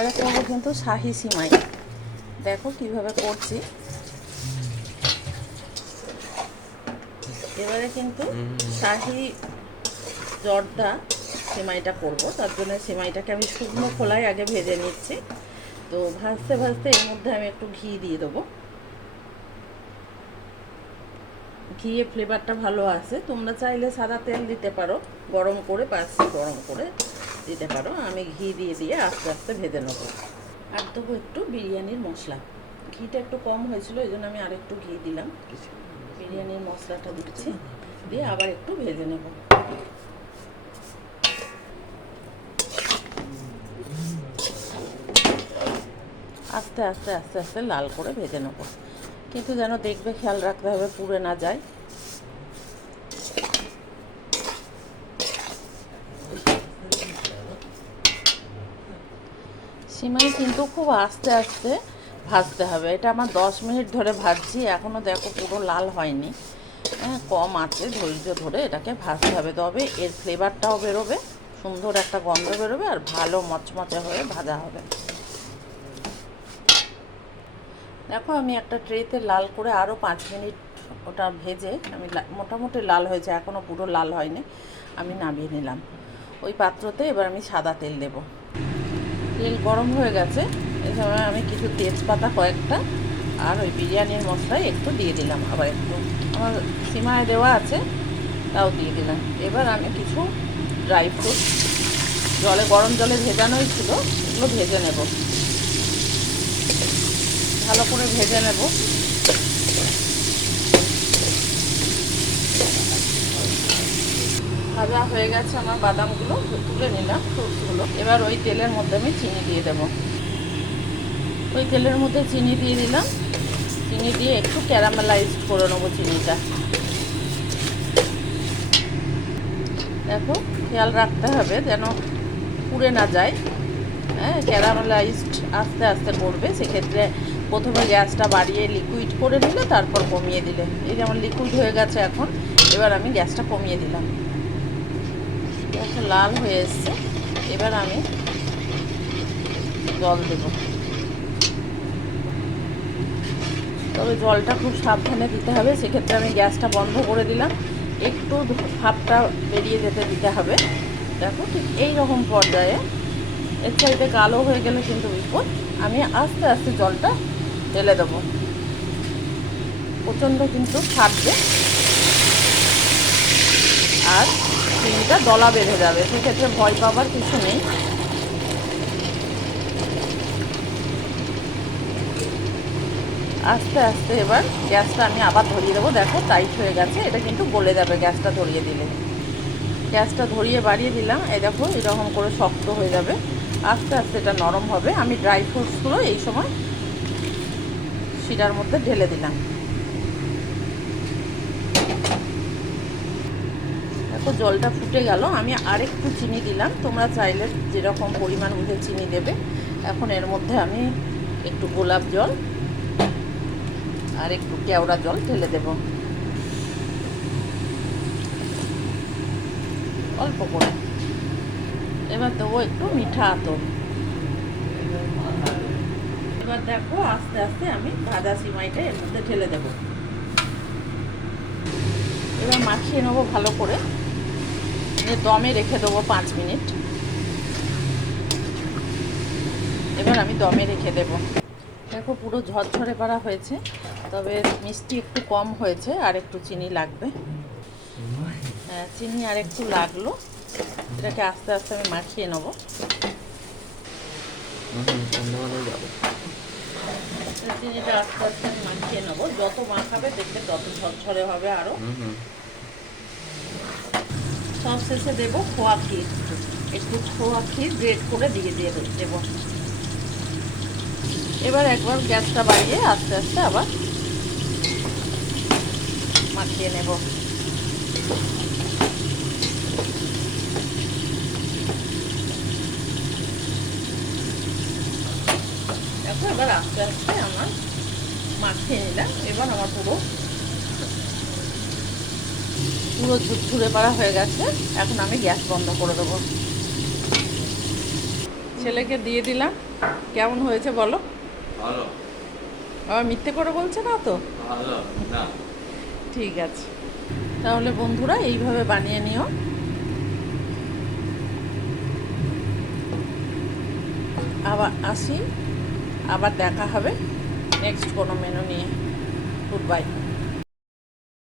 এবারে করবো কিন্তু শাহি সিমাই। দেখো কিভাবে করছি। এবারে কিন্তু শাহি জর্দা সিমাইটা করব, তার জন্য সিমাইটাকে আমি শুকনো খোলায় আগে ভেজে নিচ্ছি। তো ভাজতে ভাজতে এর মধ্যে আমি একটু ঘি দিয়ে দেবো। ঘিয়ে ফ্লেভারটা ভালো আসে। তোমরা চাইলে সাদা তেল দিতে পারো, গরম করে বাসি গরম করে দিতে পারো। আমি ঘি দিয়ে দিয়ে আস্তে আস্তে ভেজে নেবো। আর দেবো একটু বিরিয়ানির মশলা। ঘিটা একটু কম হয়েছিল, এই জন্য আমি আরেকটু ঘি দিলাম। বিরিয়ানির মশলাটা দিচ্ছি, দিয়ে আবার একটু ভেজে নেব। আস্তে আস্তে আস্তে আস্তে লাল করে ভেজে নেব, কিন্তু যেন দেখবে খেয়াল রাখতে হবে পুড়ে না যায়। সিমাই কিন্তু খুব আস্তে আস্তে ভাজতে হবে। এটা আমার 10 মিনিট ধরে ভাজছি, এখনও দেখো পুরো লাল হয়নি। হ্যাঁ, কম আছে, ধৈর্য ধরে এটাকে ভাজতে হবে। তবে এর ফ্লেভারটাও বেরোবে, সুন্দর একটা গন্ধ বেরোবে, আর ভালো মচমচে হয়ে ভাজা হবে। দেখো আমি একটা ট্রেতে লাল করে আরও 5 মিনিট ওটা ভেজে আমি মোটামুটি লাল হয়েছে, এখনও পুরো লাল হয়নি। আমি নামিয়ে নিলাম। ওই পাত্রতে এবার আমি সাদা তেল দেব। তেল গরম হয়ে গেছে, এই সময় আমি কিছু তেজপাতা কয়েকটা আর ওই বিরিয়ানির মশলাই একটু দিয়ে দিলাম। আবার একটু আমার সিমায় দেওয়া আছে, তাও দিয়ে দিলাম। এবার আমি কিছু ড্রাই ফ্রুট গরম জলে ভেজানোই ছিল, এগুলো ভেজে নেব, ভালো করে ভেজে নেব। ভাজা হয়ে গেছে আমার বাদামগুলো, তুলে নিলাম ফ্রুটসগুলো। এবার ওই তেলের মধ্যে আমি চিনি দিয়ে দেবো। ওই তেলের মধ্যে চিনি দিয়ে দিলাম। চিনি দিয়ে একটু ক্যারামেলাইজ করে নেবো চিনিটা। দেখো খেয়াল রাখতে হবে যেন পুড়ে না যায়। হ্যাঁ, ক্যারামেলাইজড আস্তে আস্তে করবে, সেক্ষেত্রে প্রথমে গ্যাসটা বাড়িয়ে লিকুইড করে নিলে তারপর কমিয়ে দিলে। এই যেমন লিকুইড হয়ে গেছে এখন, এবার আমি গ্যাসটা কমিয়ে দিলাম। গ্যাসটা লাল হয়ে এসছে, এবার আমি জল দেব। তবে জলটা খুব সাবধানে দিতে হবে, সেক্ষেত্রে আমি গ্যাসটা বন্ধ করে দিলাম। একটু ভাপটা বেরিয়ে যেতে দিতে হবে। দেখো ঠিক এই রকম পর্যায়ে, এর চাইতে কালো হয়ে গেলে কিন্তু বিপদ। আমি আস্তে আস্তে জলটা ঢেলে দেবো। প্রচণ্ড কিন্তু ফাটবে আর চিনিটা দলা বেঁধে যাবে, সেক্ষেত্রে ভয় পাবার কিছু নেই। আস্তে আস্তে এবার গ্যাসটা আমি আবার ধরিয়ে দেবো। দেখো টাইট হয়ে গেছে, এটা কিন্তু গলে যাবে গ্যাসটা ধরিয়ে দিলে। গ্যাসটা ধরিয়ে বাড়িয়ে দিলাম, এই দেখো এরকম করে শক্ত হয়ে যাবে। আস্তে আস্তে এটা নরম হবে। আমি ড্রাই ফ্রুটসগুলো এই সময় শিরার মধ্যে ঢেলে দিলাম। দেখো জলটা ফুটে গেল, আমি আরেকটু চিনি দিলাম। তোমরা চাইলে যেরকম পরিমাণ বুঝে চিনি দেবে। এখন এর মধ্যে আমি একটু গোলাপ জল আর একটু কেওড়া জল ঢেলে দেব, অল্প করে। এবার দেবো একটু মিঠা আতর। এবার দেখো আস্তে আস্তে আমি ভাজা সিমাইটা এর মধ্যে ঢেলে দেব। এবার মাখিয়ে নেবো ভালো করে, দমে রেখে দেবো 5 মিনিট। এবার আমি দমে রেখে দেব। দেখো পুরো ঝরঝরে করা হয়েছে, তবে মিষ্টি একটু কম হয়েছে, আর একটু চিনি লাগবে। হ্যাঁ, চিনি আর একটু লাগলো। এটাকে আস্তে আস্তে আমি মাখিয়ে নেব। চিনিটা আস্তে আস্তে আমি মাখিয়ে নেবো। যত মাখাবে দেখবে তত ঝরঝরে হবে আরও। সব শেষে দেবো খোয়া ক্ষীর, একটু খোয়া ক্ষীর গ্রেট করে দিয়ে দেবো। এবার একবার গ্যাসটা বাড়িয়ে আস্তে আস্তে আবার মাখিয়ে নেব। দেখো এবার আস্তে আস্তে আমার মাখিয়ে নিলাম। এবার আমার পুরো ঝুরঝুরে পাড়া হয়ে গেছে। এখন আমি গ্যাস বন্ধ করে দেবো। ছেলেকে দিয়ে দিলাম। কেমন হয়েছে বলো? ভালো। বাবা মিথ্যে করে বলছে না তো? ভালো না। ঠিক আছে, তাহলে বন্ধুরা এইভাবে বানিয়ে নিও। আবার আসি, আবার দেখা হবে নেক্সট কোনো মেনু নিয়ে। Good bye.